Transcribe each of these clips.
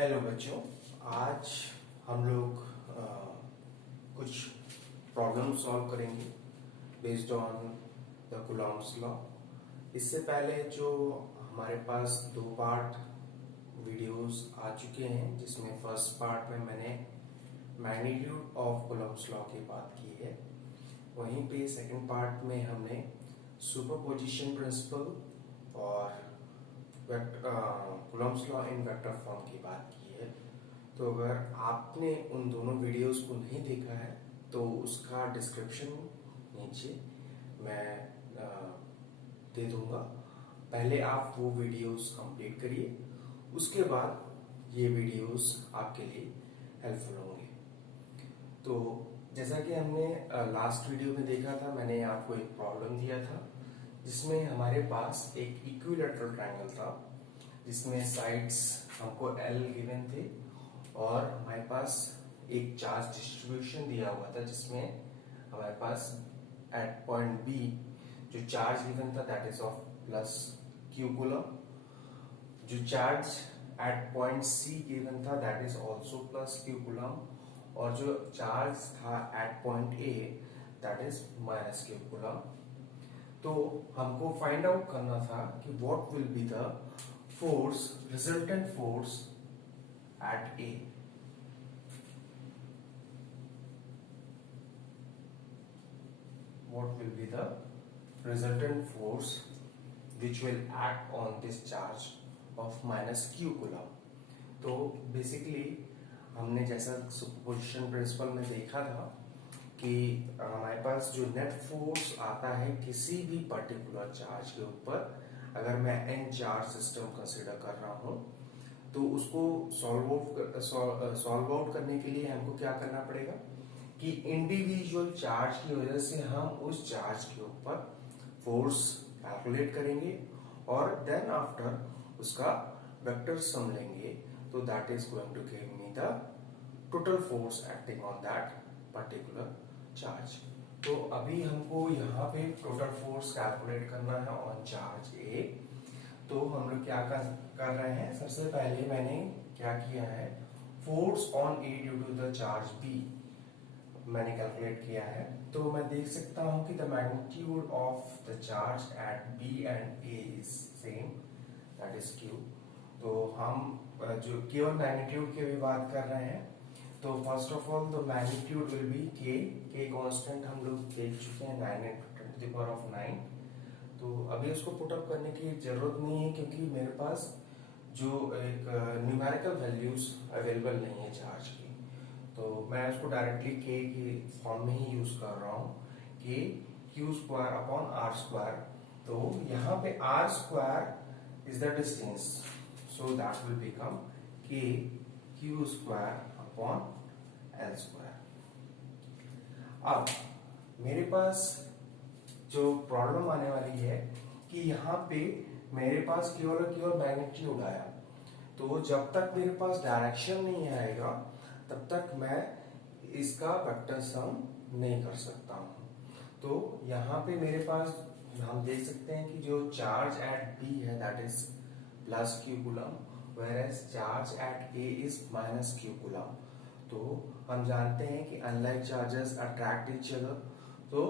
Hello बच्चों, आज हम लोग कुछ प्रॉब्लम सॉल्व करेंगे based on the Coulomb's law. इससे पहले जो हमारे पास दो पार्ट वीडियोस आ चुके हैं, जिसमें फर्स्ट पार्ट में मैंने मैग्नीट्यूड ऑफ कूलॉम्स लॉ की बात की है, वहीं पे सेकंड पार्ट में हमने सुपरपोजिशन प्रिंसिपल और Coulomb's law in vector form की बात की है। तो अगर आपने उन दोनों वीडियोस को नहीं देखा है तो उसका डिस्क्रिप्शन नीचे मैं दे दूंगा। पहले आप वो वीडियोस कंप्लीट करिए, उसके बाद ये वीडियोस आपके लिए हेल्पफुल होंगे। तो जैसा कि हमने लास्ट वीडियो में देखा था, मैंने आपको एक प्रॉब्लम दिया था जिसमें हमारे पास एक इक्विलैटरल ट्रायंगल था जिसमें साइड्स हमको L गिवन थे और हमारे पास एक चार्ज डिस्ट्रीब्यूशन दिया हुआ था जिसमें हमारे पास एट पॉइंट B जो चार्ज गिवन था that is of plus Q coulomb, जो charge at point C given था that is also plus Q coulomb, और जो चार्ज था at point A that is minus Q coulomb. तो हमको find out करना था कि what will be the force, resultant force at A. What will be the resultant force which will act on this charge of minus q coulomb? तो basically हमने जैसा superposition principle में देखा था कि हमारे पास जो नेट फोर्स आता है किसी भी पर्टिकुलर चार्ज के ऊपर, अगर मैं n चार्ज सिस्टम कंसीडर कर रहा हूं तो उसको सॉल्व आउट करने के लिए हमको क्या करना पड़ेगा कि इंडिविजुअल चार्ज की वजह से हम उस चार्ज के ऊपर फोर्स कैलकुलेट करेंगे और देन आफ्टर उसका वेक्टर सम लेंगे, तो that is going to give me the total force acting on that particular charge. तो अभी हमको यहाँ पे टोटल फोर्स कैलकुलेट करना है ऑन चार्ज A। तो हम लोग क्या कर रहे हैं, सबसे पहले मैंने क्या किया है, force on A due to the charge B मैंने कैलकुलेट किया है। तो मैं देख सकता हूं कि the magnitude of the charge at B and A is same that is Q। तो हम जो केवल मैग्नीट्यूड की भी बात कर रहे हैं, तो first of all the magnitude will be k constant हम लोग देख चुके हैं 9 तो अभी उसको पुट अप करने की जरूरत नहीं है क्योंकि मेरे पास जो एक न्यूमेरिकल वैल्यूज अवेलेबल नहीं है चार्ज की, तो मैं उसको डायरेक्टली k की फॉर्म में ही यूज कर रहा हूँ कि q square upon r square. तो यहाँ पे r square is the distance, so that will become k q square upon L square. अब मेरे पास जो प्रॉब्लम आने वाली है कि यहाँ पे मेरे पास केवल मैग्नीट्यूड आया, तो जब तक मेरे पास डायरेक्शन नहीं आएगा तब तक मैं इसका वेक्टर सम नहीं कर सकता हूं। तो यहाँ पे मेरे पास हम देख सकते हैं कि जो चार्ज एट B है that is plus Q coulomb, whereas charge at A is minus q coulomb। तो हम जानते हैं कि unlike charges attract each other. तो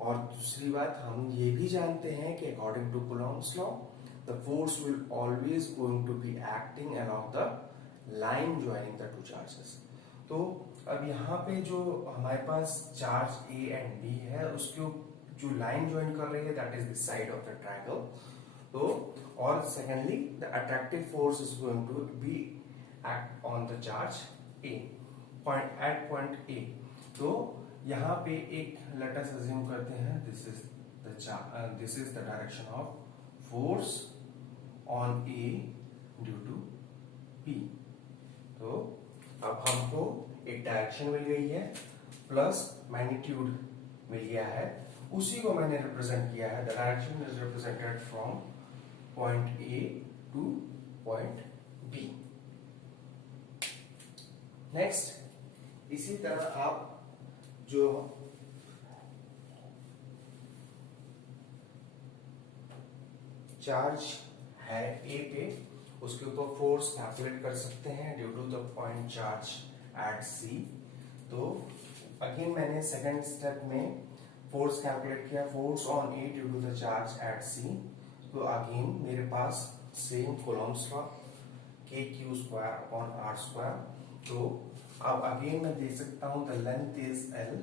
और दूसरी बात हम ये भी जानते हैं कि according to Coulomb's law the force will always going to be acting along the line joining the two charges. तो अब यहाँ पे जो हमारे पास चार्ज A एंड B है उसके जो लाइन ज्वाइन कर रही है that is the side of the triangle. तो और secondly the attractive force is going to be act on the charge A at point A। तो यहाँ पे एक लेट अस अज्यूम करते हैं this is the direction of force on A due to B। तो अब हमको एक डायरेक्शन मिल गई है प्लस मैग्नीट्यूड मिल गया है, उसी को मैंने रिप्रेजेंट किया है। The direction is represented from point A two point B। Next, इसी तरह आप जो चार्ज है A पे उसके ऊपर फोर्स कैलकुलेट कर सकते हैं due to the point charge at C. तो अगेन मैंने सेकेंड स्टेप में फोर्स कैलकुलेट किया, force on A due to the charge at C. तो अगेन मेरे पास same Coulomb's law K Q square upon R square. तो अब again मैं देख सकता हूं द लेंथ इज एल,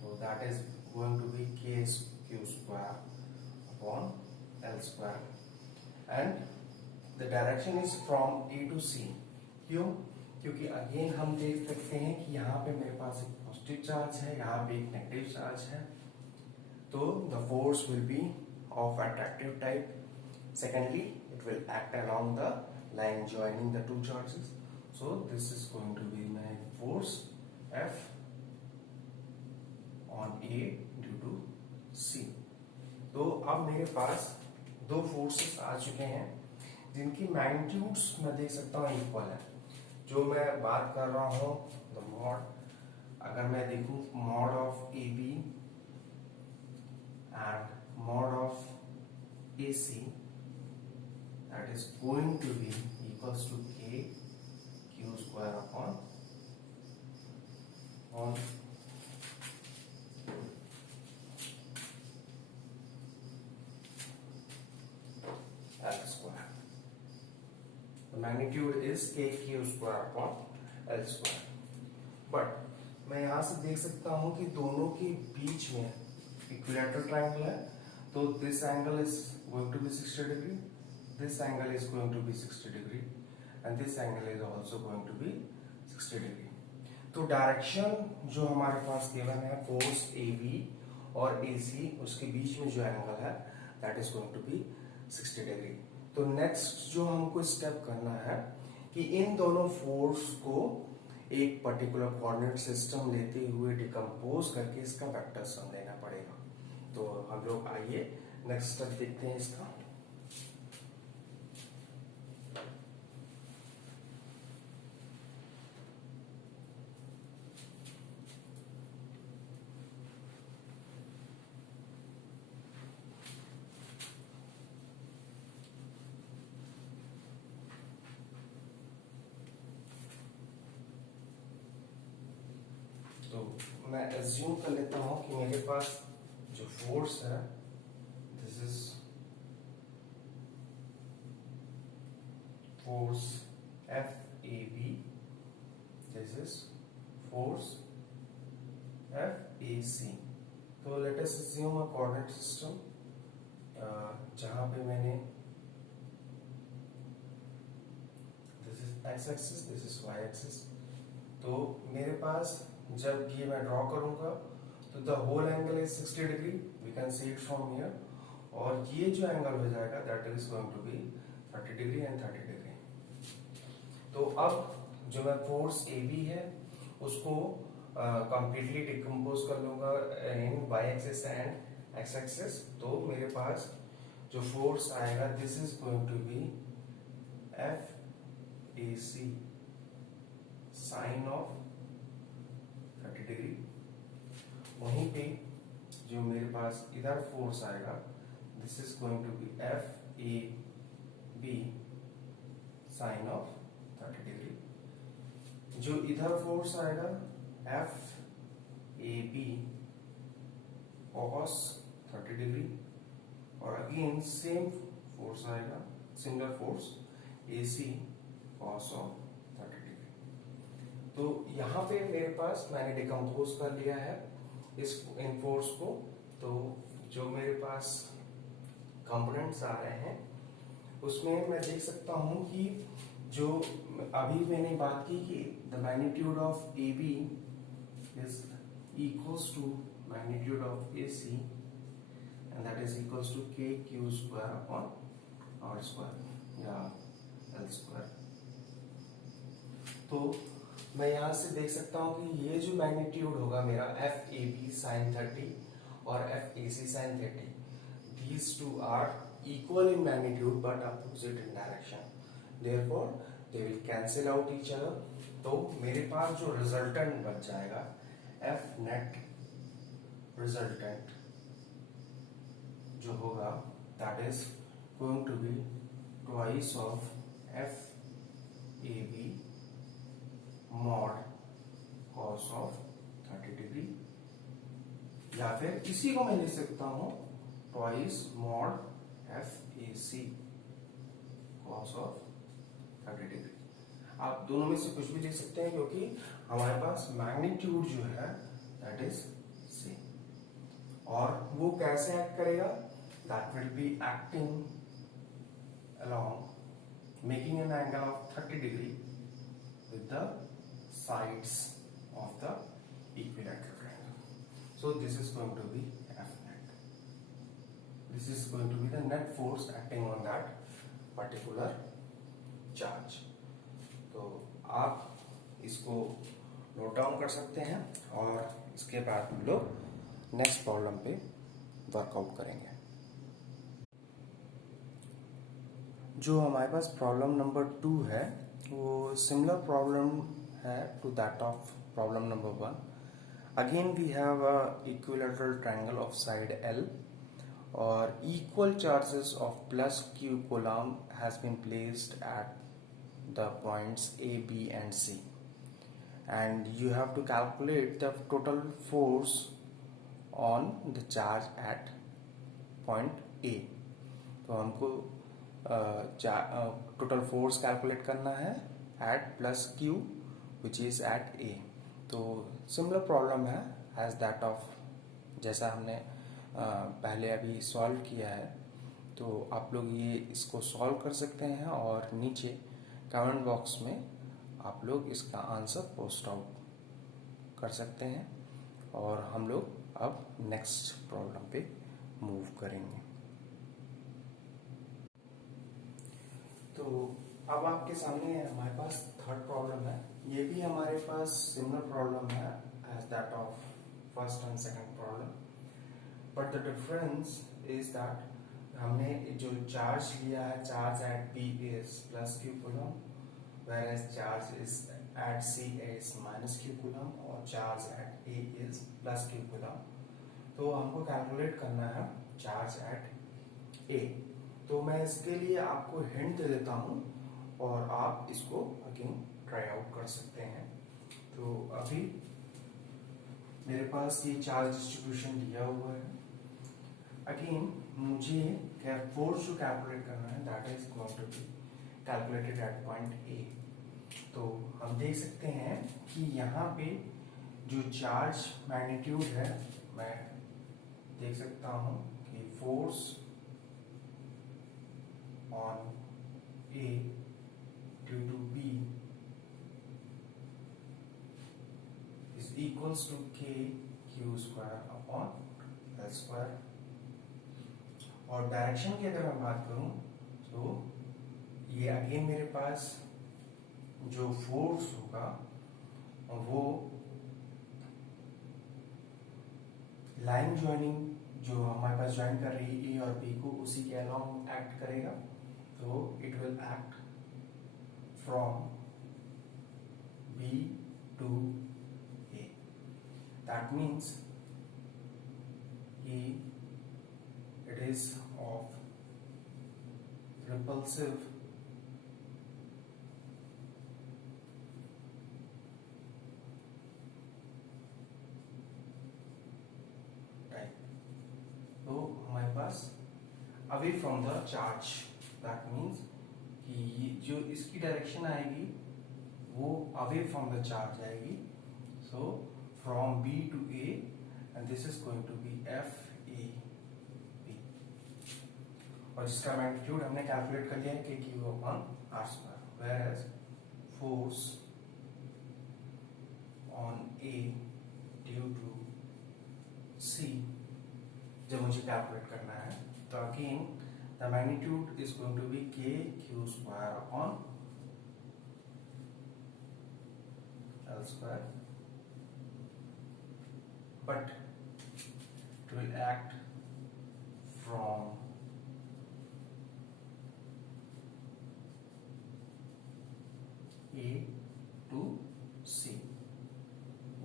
तो that is going to be K Q square upon L square and the direction is from A to सी। क्यों? क्योंकि again हम देख सकते हैं कि यहाँ पे मेरे पास एक पॉजिटिव चार्ज है, यहाँ पे एक नेगेटिव चार्ज है, तो the force will be of attractive type. Secondly it will act along the line joining the two charges, so this is going to be my force F on A due to C। तो अब मेरे पास दो forces आ चुके हैं जिनकी magnitudes मैं देख सकता हूँ इक्वल है। जो मैं बात कर रहा हूँ द मॉड, अगर मैं देखूं mod of A B and mod of A C, that is going to be equals to k q square upon L square. The magnitude is k q square upon L square. But मैं यहाँ से देख सकता हूँ कि दोनों के बीच में इक्विलैटरल ट्रायंगल है, तो this angle is going to be 60 degree, this angle is going to be 60 degree and this angle is also going to be 60 degree। तो डायरेक्शन जो हमारे पास गिवन है फोर्स ए बी और ए सी, उसके बीच में जो एंगल है that is going to be 60 degree. तो नेक्स्ट जो हमको स्टेप करना है कि इन दोनों फोर्स को एक पर्टिकुलर कोऑर्डिनेट सिस्टम लेते हुए डिकम्पोज करके इसका वेक्टर सम लेना पड़ेगा। तो हम लोग आइए नेक्स्ट स्टेप देखते हैं इसका। तो मैं एज्यूम कर लेता हूं कि मेरे पास जो फोर्स है this is force F A B, this is force F A C. तो let us assume a coordinate system जहां पे मैंने this is X axis, this is Y axis. तो मेरे पास जब ये मैं ड्रॉ करूंगा तो the whole angle is 60 degree, we can see it from here, और ये जो एंगल हो जाएगा that is going to be 30 degree and 30 degree. तो अब जो मैं फोर्स ए बी है उसको कंप्लीटली डिकम्पोज कर लूंगा in Y axis and X axis. तो मेरे पास जो फोर्स आएगा this is going to be F A C sine of 30 degree. वहीं पे जो मेरे पास इधर फोर्स आएगा this is going to be F A B sine of 30 degree. जो इधर फोर्स आएगा F A B cos 30 degree, और अगेन सेम फोर्स आएगा, similar force A C cos of 30 degree. तो यहाँ पे मेरे पास मैंने डिकम्पोज कर लिया है इन फोर्स को। तो जो मेरे पास कंपोनेंट्स आ रहे हैं उसमें मैं देख सकता हूं कि जो अभी मैंने बात की कि the magnitude of A B is equals to magnitude of A C and that is equals to K Q square upon R square या एल स्क्वायर। तो मैं यहां से देख सकता हूं कि ये जो मैग्नीट्यूड होगा मेरा एफ ए बी साइन 30 और F A C sine 30, these two are equal in magnitude but opposite in direction, therefore they will cancel out each other। तो मेरे पास जो रिजल्टेंट बच जाएगा एफ नेट रिजल्टेंट जो होगा that is going to be twice of F A B mod cos of 30 degree, या फिर इसी को मैं लिख सकता हूं twice mod F A C cos of 30 degree. आप दोनों में से कुछ भी लिख सकते हैं क्योंकि हमारे पास मैग्नीट्यूड जो है दैट इज सेम। और वो कैसे एक्ट करेगा, that will be acting along making an angle of 30 degree with the sides of the equilateral triangle. So this is going to be F net. This is going to be the net force acting on that particular charge. तो आप इसको note down कर सकते हैं और इसके बाद हम लोग नेक्स्ट प्रॉब्लम पे वर्कआउट करेंगे। जो हमारे पास प्रॉब्लम नंबर 2 है वो सिमिलर प्रॉब्लम है to that of problem number 1। Again we have a equilateral triangle of side L और equal charges of plus q coulomb has been placed at the points A, B and C, and you have to calculate the total force on the charge at point A। तो हमको total force calculate करना है at plus Q which is at A. तो similar problem है as that of जैसा हमने पहले अभी सॉल्व किया है। तो आप लोग ये इसको सॉल्व कर सकते हैं और नीचे कमेंट बॉक्स में आप लोग इसका आंसर पोस्ट आउट कर सकते हैं और हम लोग अब नेक्स्ट प्रॉब्लम पे मूव करेंगे। तो अब आपके सामने हमारे पास थर्ड प्रॉब्लम है। ये भी हमारे पास सिमिलर प्रॉब्लम है as that of first and second problem, but the difference is that हमने जो चार्ज लिया है charge at B is plus Q coulomb, whereas charge is at C is minus q coulomb और charge at A is plus q coulomb। तो हमको calculate करना है charge eight A। तो मैं इसके लिए आपको हिंट दे देता हूं और आप इसको अगेन ट्राई आउट कर सकते हैं। तो अभी मेरे पास ये चार्ज डिस्ट्रीब्यूशन दिया हुआ है। अगेन मुझे फोर्स जो कैलकुलेट करना है that is going to be calculated at point A. तो हम देख सकते हैं कि यहाँ पे जो चार्ज मैग्नीट्यूड है मैं देख सकता हूं कि force on A due to B is equals to K Q square upon L square. और डायरेक्शन की अगर मैं बात करूं तो ये अगेन मेरे पास जो फोर्स होगा वो लाइन ज्वाइनिंग जो हमारे पास ज्वाइन कर रही है ए और बी को उसी के अलॉन्ग एक्ट करेगा। तो it will act from B to A. That means कि it is of repulsive away from the charge. That means कि ये जो इसकी डायरेक्शन आएगी वो अवे फ्रॉम द चार्ज आएगी। So from B to A and this is going to be F A B और जिसका मैग्नीट्यूड हमने कैलकुलेट कर लिया है K Q upon R square. Whereas force on A due to C जब मुझे calculate करना है तो again the magnitude is going to be K Q square upon L square, but it will act from A to C,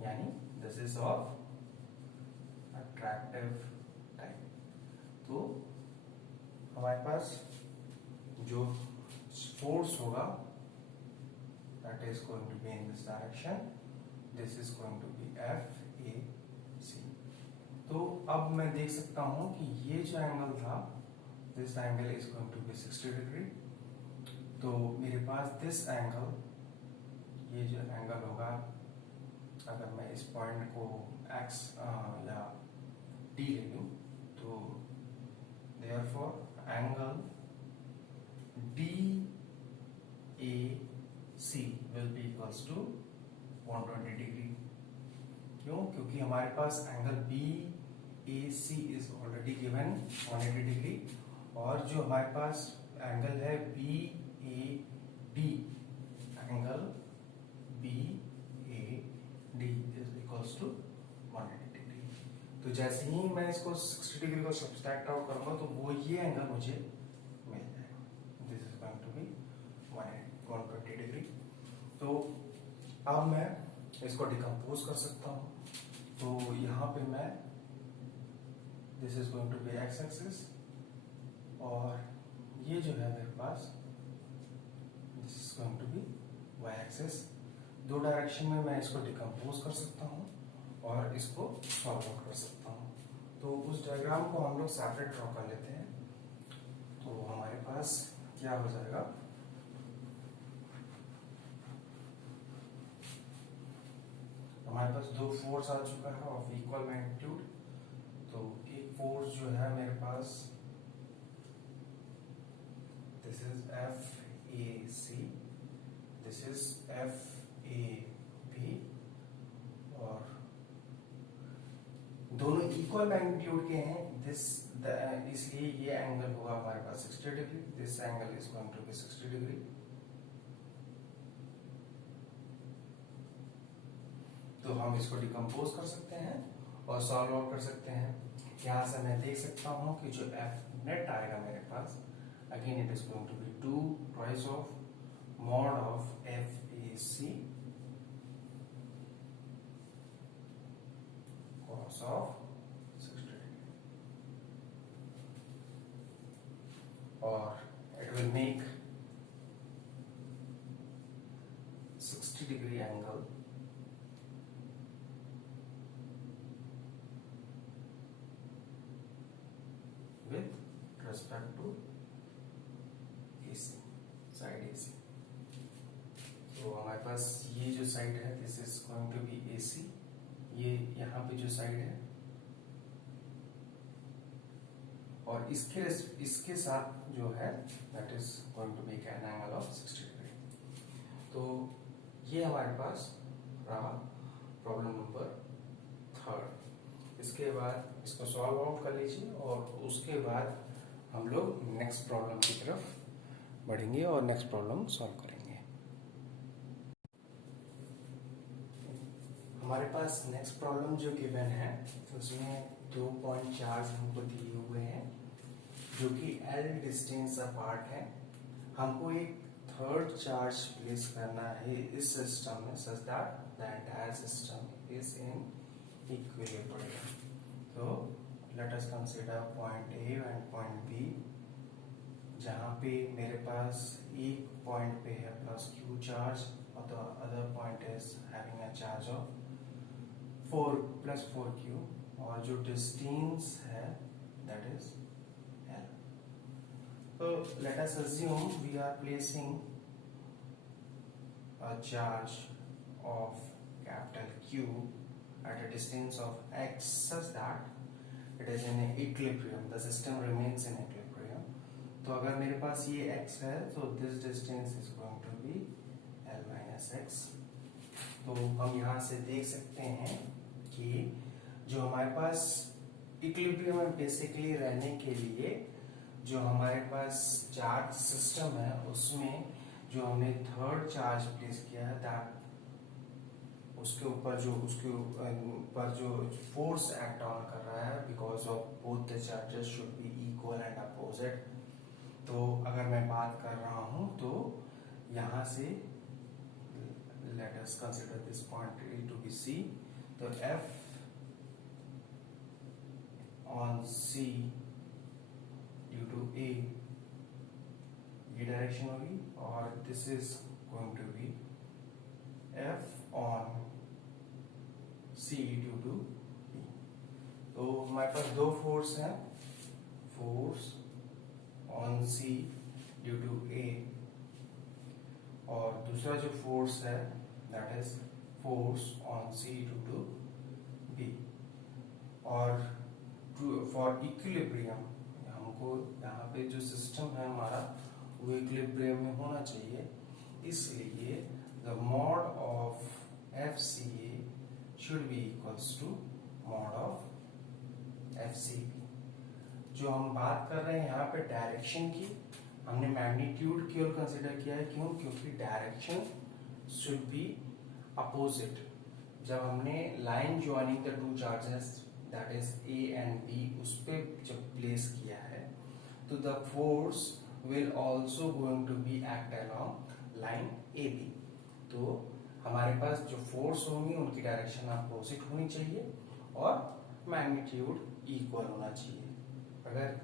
यानी this is of attractive type। तो हमारे पास जो force होगा that is going to be in this direction. This is going to be FAC. तो अब मैं देख सकता हूं कि ये जो एंगल था, this angle is going to be 60 degree. तो मेरे पास this angle, ये जो एंगल होगा, अगर मैं इस पॉइंट को x या D ले लूं, तो therefore angle DAC will be equals to 120 degree. क्यों? क्योंकि हमारे पास angle BAC is already given 180 degree, और जो हमारे पास एंगल है BAD, angle BAD is equals to 180 degree. तो जैसे ही मैं इसको 60 डिग्री को सब्सट्रैक्ट आउट करूंगा तो वो ये एंगल मुझे मिल जाएगा. This is going to be 120 degree. तो अब मैं इसको डिकम्पोज कर सकता हूं. तो यहां पे मैं, this is going to be X axis, और ये जो है मेरे पास, this is going to be Y axis. दो डायरेक्शन में मैं इसको डिकम्पोज कर सकता हूं और इसको सॉल्व आउट कर सकता हूं. तो उस डायग्राम को हम लोग सेपरेट ड्रॉ कर लेते हैं. तो हमारे पास क्या हो जाएगा, हमारे पास दो फोर्स आ चुका है ऑफ इक्वल मैग्नीट्यूड. तो एक फोर्स जो है मेरे पास, this is FAC, this is FAB, और दोनों इक्वल मैग्नीट्यूड के हैं. इसलिए ये एंगल होगा हमारे पास 60 degree. This angle is going to be 60 degree. तो हम इसको डिकम्पोज कर सकते हैं और सॉल्व आउट कर सकते हैं. यहां से मैं देख सकता हूं कि जो F नेट आएगा मेरे पास, again it is going to be 2 twice of mod of FAC cos of 60 degree, और it will make 60 degree angle with respect to AC, side AC. तो हमारे पास ये जो साइड है, this is going to be AC. ये यहाँ पे जो साइड है, और इसके साथ जो है, that is going to make an angle of 60 degree. तो ये हमारे पास रहा प्रॉब्लम नंबर 3. इसके बाद इसको सॉल्व आउट कर लीजिए और उसके बाद हम लोग नेक्स्ट प्रॉब्लम की तरफ बढ़ेंगे और नेक्स्ट प्रॉब्लम सॉल्व करेंगे. हमारे पास नेक्स्ट प्रॉब्लम जो गिवन है, उसमें 2 पॉइंट चार्ज हमको दिए हुए हैं जो कि L डिस्टेंस अपार्ट है. हमको एक थर्ड चार्ज प्लेस करना है इस सिस्टम में, such that the entire system is in equilibrium. तो let us consider point A and point B, जहां पे मेरे पास एक पॉइंट पे है प्लस Q चार्ज और the other point is having a charge of 4 + 4Q, और जो डिस्टेंस है that is L. So let us assume we are placing a charge of capital Q at a distance of x such that it is in equilibrium, the system remains in equilibrium. तो अगर मेरे पास ये x है तो this distance is going to be L minus x. तो हम यहाँ से देख सकते हैं कि जो हमारे पास इक्विलिब्रियम में बेसिकली रहने के लिए जो हमारे पास चार्ज सिस्टम है, उसमें जो हमने थर्ड चार्ज प्लेस किया है, दैट उसके ऊपर जो फोर्स एक्ट ऑन कर रहा है, because of both the charges should be equal and opposite. तो अगर मैं बात कर रहा हूं तो यहां से late us consider this point A to be C. तो F on C due to A, ये डायरेक्शन होगी और this is going to be F on C due to B। तो हमारे पास दो फोर्स हैं, force on C due to A और दूसरा जो फोर्स है that is force on C due to B। और फॉर इक्विलिब्रियम हमको यहाँ पे जो सिस्टम है हमारा वो इक्विलिब्रियम में होना चाहिए, इसलिए the mod of FCA should be equals to mod of FCB। जो हम बात कर रहे हैं यहाँ पे डायरेक्शन की, हमने मैग्नीट्यूड की ओर कंसिडर किया है, क्यों? क्योंकि डायरेक्शन शुड बी अपोजिट। जब हमने line joining the two charges that is A and B उस पे जब प्लेस किया है तो the force will also going to be act along line AB। तो हमारे पास जो फोर्स होंगी उनकी डायरेक्शन अपोजिट होनी चाहिए और मैग्नीट्यूड इक्वल होना चाहिए। अगर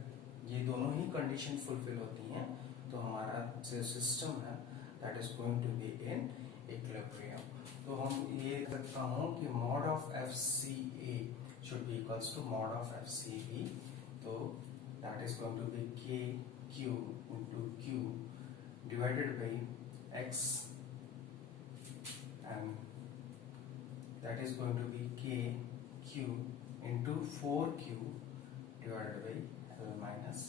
ये दोनों ही कंडीशन फुलफिल होती हैं तो हमारा जो सिस्टम है that is going to be in equilibrium. तो हम ये देखता हूँ कि mod of FCA should be equals to mod of FCB। तो that is going to be KQ into Q divided by X and that is going to be KQ into 4Q divided by L minus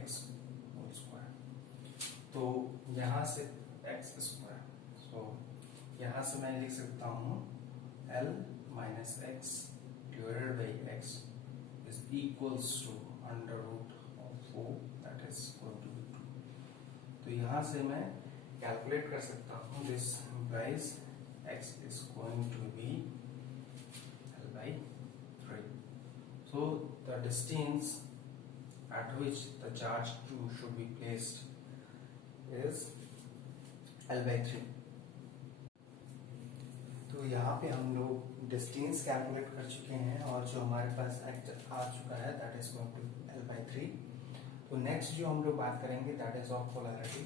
X whole square। तो यहाँ से X square, so यहाँ से मैं लिख सकता हूँ L minus X divided by X is equals to under root of 4 that is going to be 2। तो यहाँ से मैं कैलकुलेट कर सकता हूँ, this implies X is going to be L by 3। So the distance at which the charge Q should be placed is L by 3। तो यहाँ पे हम लोग डिस्टेंस कैलकुलेट कर चुके हैं और जो हमारे पास एक्ट आ चुका है that is going to L by 3। तो नेक्स्ट जो हम लोग बात करेंगे दैट इज ऑफ पोलैरिटी।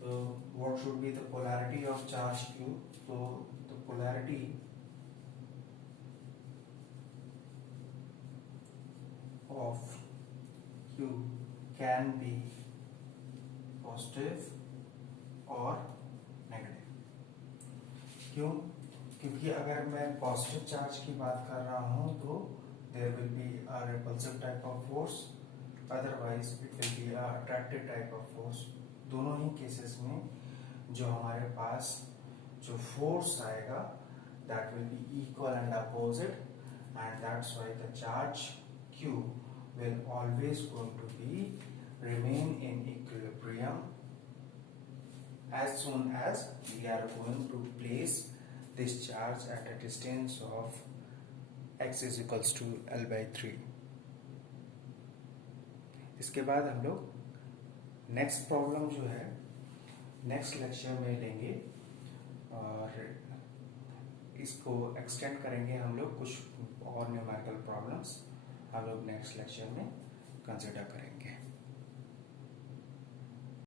तो what should be the polarity of charge Q? तो the polarity of Q can be positive और नेगेटिव। क्यों? क्योंकि अगर मैं पॉजिटिव चार्ज की बात कर रहा हूं तो there will be a repulsive type of force, otherwise it will be a attractive type of force. दोनों ही केसेस में जो हमारे पास जो फोर्स आएगा that will be equal and opposite and that's why the charge Q will always going to be remain in equilibrium as soon as we are going to place this charge at a distance of x is equals to L by 3। इसके बाद हम लोग next problem जो है next lecture में लेंगे और इसको एक्सटेंड करेंगे हम लोग, कुछ और न्यूमेरिकल प्रॉब्लम्स हम लोग नेक्स्ट लेक्चर में कंसिडर करेंगे।